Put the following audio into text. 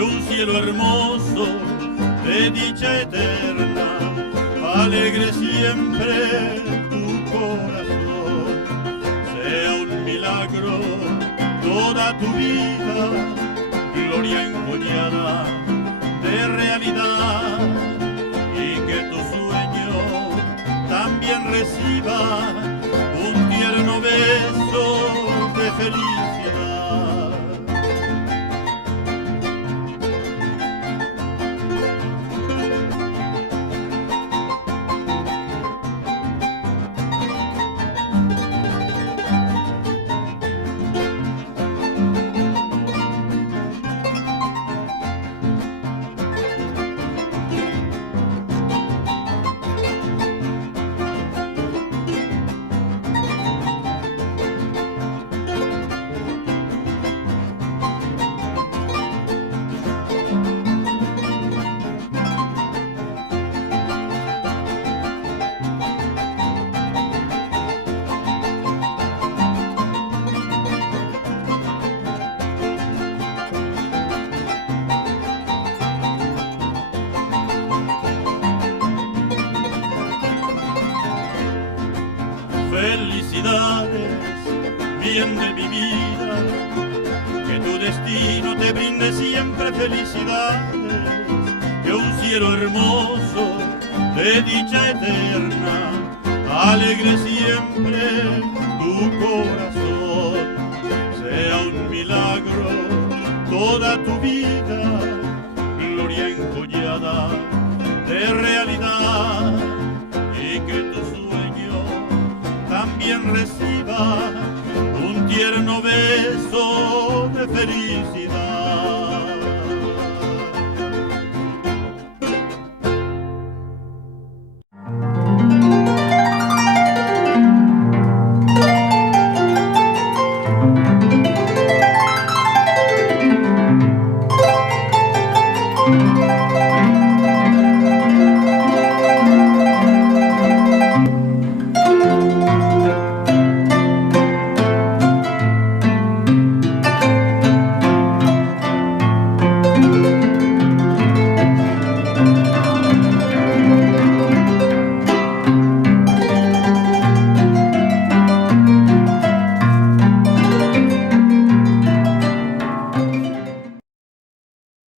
que un cielo hermoso de dicha eterna alegre siempre tu corazón. Sea un milagro toda tu vida, gloria encollada de realidad, y que tu sueño también reciba un tierno beso de felicidad. Felicidades, bien de mi vida, que tu destino te brinde siempre felicidades, que un cielo hermoso de dicha eterna alegre siempre tu corazón. Sea un milagro toda tu vida, gloria encollada de realidad, y que tu sueño también reciba un tierno beso de felicidad.